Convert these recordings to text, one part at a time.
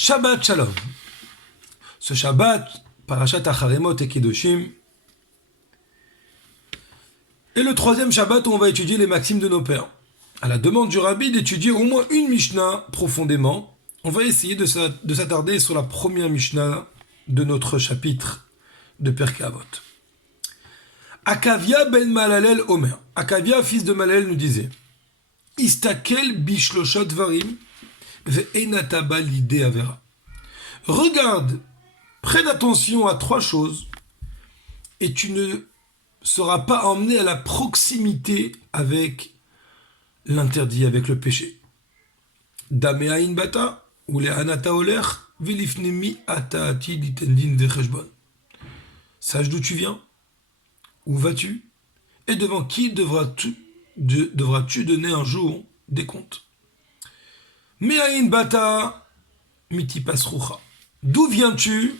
Shabbat Shalom. Ce Shabbat, Parashat Acharemot et Kedoshim, est le troisième Shabbat où on va étudier les maximes de nos pères. À la demande du Rabbi d'étudier au moins une Mishnah profondément, on va essayer de s'attarder sur la première Mishnah de notre chapitre de Pirkei Avot. Akavia ben Malalel Omer. Akavia, fils de Malalel, nous disait Istakel bishlosha dvarim ve'enata ba lidei avera. Regarde, prête attention à trois choses et tu ne seras pas emmené à la proximité avec l'interdit, avec le péché. Dameain bata ou le anata oler velifnemi ataati ditendin vecheshbon. Sache d'où tu viens, où vas-tu, et devant qui devras-tu donner un jour des comptes. Meain bata miti pasrucha. D'où viens-tu?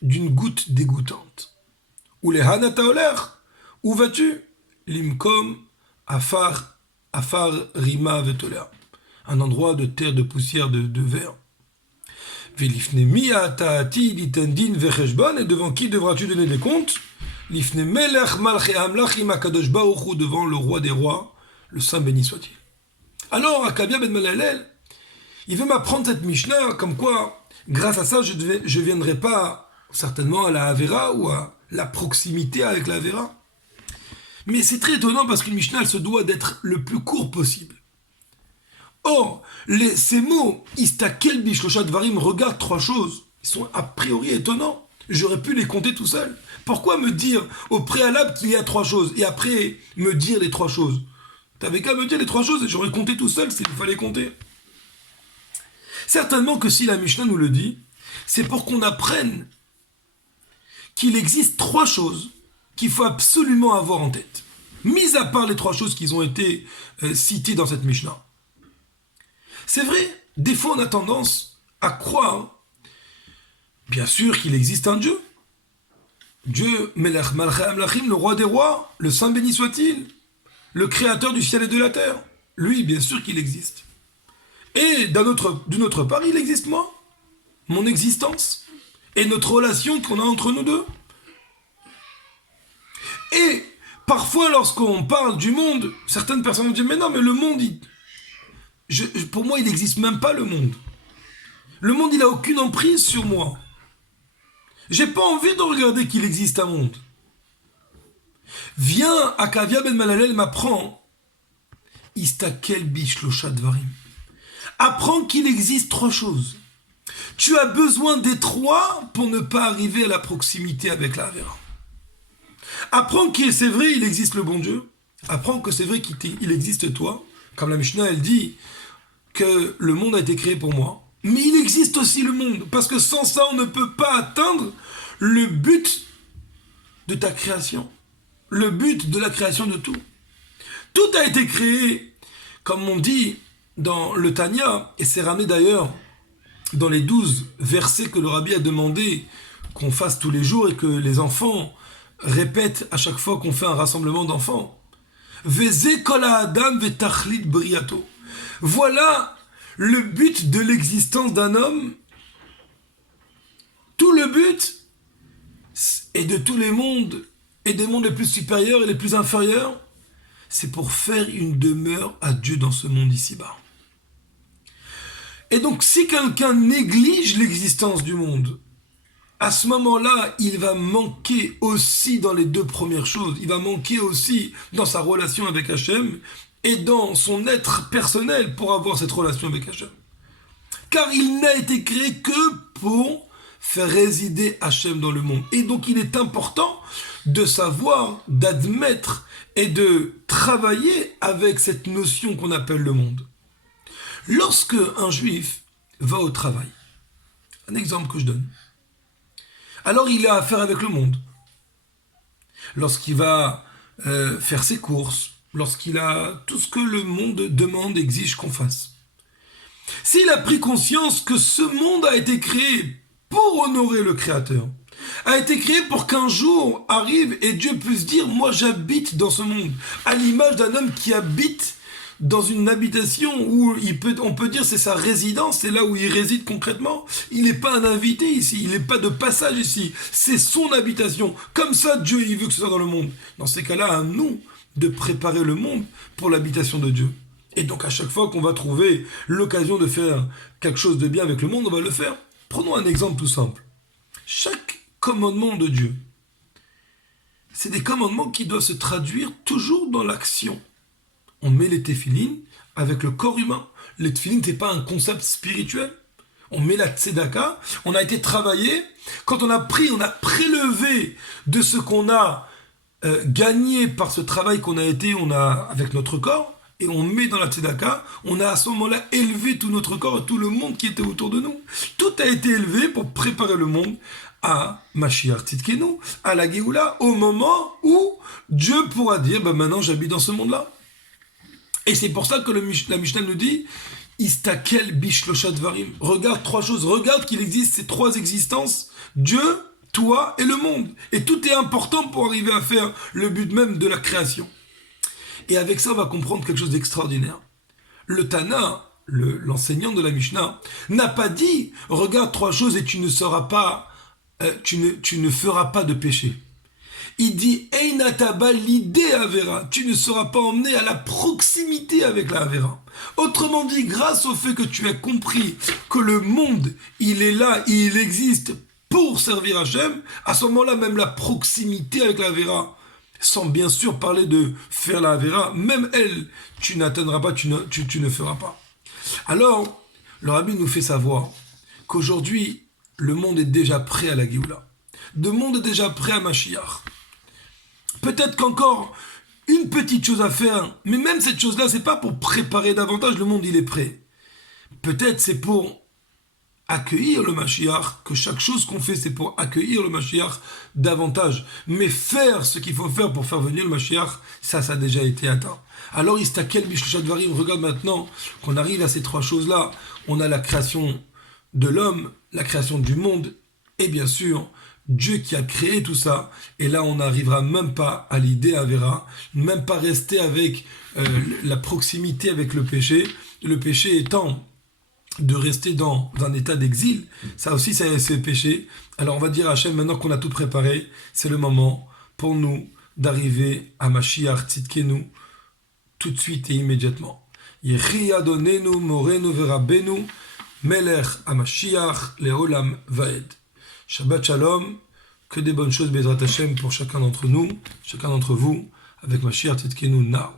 D'une goutte dégoûtante. Ou les hanata oler. Où vas-tu? Limkom afar rima vetolea. Un endroit de terre, de poussière, de verre. Velifne mi'a ta'ati litendin vecheshbon. Et devant qui devras-tu donner des comptes? Lifne melech malche amlachim akadosh baruch hu, devant le roi des rois, le saint béni soit-il. Alors, Akavia ben Malalel, il veut m'apprendre cette Mishnah, comme quoi, grâce à ça, je ne viendrai pas certainement à la Avera ou à la proximité avec la Avera. Mais c'est très étonnant parce qu'une Mishnah, elle se doit d'être le plus court possible. Or, ces mots, Istakel bishlosha dvarim, regarde trois choses, ils sont a priori étonnants. J'aurais pu les compter tout seul. Pourquoi me dire au préalable qu'il y a trois choses et après me dire les trois choses? T'avais qu'à me dire les trois choses et j'aurais compté tout seul s'il fallait compter. Certainement que si la Mishnah nous le dit, c'est pour qu'on apprenne qu'il existe trois choses qu'il faut absolument avoir en tête. Mis à part les trois choses qui ont été citées dans cette Mishnah. C'est vrai, des fois on a tendance à croire, bien sûr qu'il existe un Dieu. Dieu, Melech Malchei Amlachim, le roi des rois, le saint béni soit-il, le créateur du ciel et de la terre. Lui, bien sûr qu'il existe. Et d'une autre part, il existe moi, mon existence, et notre relation qu'on a entre nous deux. Et parfois, lorsqu'on parle du monde, certaines personnes vont dire, mais non, mais le monde, pour moi, il n'existe même pas le monde. Le monde, il n'a aucune emprise sur moi. J'ai pas envie de regarder qu'il existe un monde. Viens, Akavia ben Malalel m'apprend, Istakel bishlosha dvarim. Apprends qu'il existe trois choses. Tu as besoin des trois pour ne pas arriver à la proximité avec la Avera. Apprends que c'est vrai, il existe le bon Dieu. Apprends que c'est vrai qu'il existe toi. Comme la Mishnah, elle dit que le monde a été créé pour moi. Mais il existe aussi le monde. Parce que sans ça, on ne peut pas atteindre le but de ta création. Le but de la création de tout. Tout a été créé, comme on dit dans le Tanya, et c'est ramené d'ailleurs dans les 12 versets que le Rabbi a demandé qu'on fasse tous les jours et que les enfants répètent à chaque fois qu'on fait un rassemblement d'enfants. Veze kol ha'adam vetachlit briato. Voilà le but de l'existence d'un homme. Tout le but est de tous les mondes et des mondes les plus supérieurs et les plus inférieurs, c'est pour faire une demeure à Dieu dans ce monde ici-bas. Et donc, si quelqu'un néglige l'existence du monde, à ce moment-là, il va manquer aussi dans les deux premières choses. Il va manquer aussi dans sa relation avec Hachem et dans son être personnel pour avoir cette relation avec Hachem. Car il n'a été créé que pour faire résider Hachem dans le monde. Et donc, il est important de savoir, d'admettre et de travailler avec cette notion qu'on appelle le monde. Lorsque un juif va au travail, un exemple que je donne, alors il a affaire avec le monde. Lorsqu'il va faire ses courses, lorsqu'il a tout ce que le monde demande, exige qu'on fasse. S'il a pris conscience que ce monde a été créé pour honorer le Créateur, a été créé pour qu'un jour arrive et Dieu puisse dire « Moi j'habite dans ce monde », à l'image d'un homme qui habite dans une habitation où on peut dire c'est sa résidence, c'est là où il réside concrètement. Il n'est pas un invité ici, il n'est pas de passage ici, c'est son habitation. Comme ça, Dieu, il veut que ce soit dans le monde. Dans ces cas-là, à nous de préparer le monde pour l'habitation de Dieu. Et donc, à chaque fois qu'on va trouver l'occasion de faire quelque chose de bien avec le monde, on va le faire. Prenons un exemple tout simple. Chaque commandement de Dieu, c'est des commandements qui doivent se traduire toujours dans l'action. On met les téphilines avec le corps humain. Les téphilines, c'est pas un concept spirituel. On met la tzedaka, on a été travaillé. Quand on a pris, on a prélevé de ce qu'on a gagné par ce travail qu'on a avec notre corps, et on met dans la tzedaka, on a à ce moment-là élevé tout notre corps et tout le monde qui était autour de nous. Tout a été élevé pour préparer le monde à Mashiach Tzidkenu, à la Géoula, au moment où Dieu pourra dire, maintenant j'habite dans ce monde-là. Et c'est pour ça que la Mishnah nous dit Istakel bishloshat varim. Regarde trois choses. Regarde qu'il existe ces trois existences. Dieu, toi et le monde. Et tout est important pour arriver à faire le but même de la création. Et avec ça, on va comprendre quelque chose d'extraordinaire. Le Tana, l'enseignant de la Mishnah, n'a pas dit regarde trois choses et tu ne feras pas de péché. Il dit Einataba l'idée Avera, tu ne seras pas emmené à la proximité avec la Avera. Autrement dit, grâce au fait que tu as compris que le monde, il est là, il existe pour servir Hachem, à ce moment-là, même la proximité avec la Avera, sans bien sûr parler de faire la Avera, même elle, tu n'atteindras pas, tu ne feras pas. Alors, le Rabbi nous fait savoir qu'aujourd'hui, le monde est déjà prêt à la Géoula. Le monde est déjà prêt à Mashiach. Peut-être qu'encore une petite chose à faire, mais même cette chose-là, c'est pas pour préparer davantage, le monde il est prêt. Peut-être c'est pour accueillir le Mashiach, que chaque chose qu'on fait, c'est pour accueillir le Mashiach davantage. Mais faire ce qu'il faut faire pour faire venir le Mashiach, ça a déjà été atteint. Alors, Istakel Bishloshat Varim, regarde maintenant qu'on arrive à ces trois choses-là. On a la création de l'homme, la création du monde, et bien sûr, Dieu qui a créé tout ça, et là on n'arrivera même pas à l'idée Avera, même pas rester avec la proximité avec le péché étant de rester dans un état d'exil, ça aussi c'est péché. Alors on va dire à Hachem, maintenant qu'on a tout préparé, c'est le moment pour nous d'arriver à Mashiach Tzidkenu tout de suite et immédiatement. Yehi Adonenu Morenu Verabenu Melech HaMashiach Leolam Vaed. Shabbat Shalom, que des bonnes choses, Bezrat Hashem, pour chacun d'entre nous, chacun d'entre vous, avec Mashiach Tzidkenu now.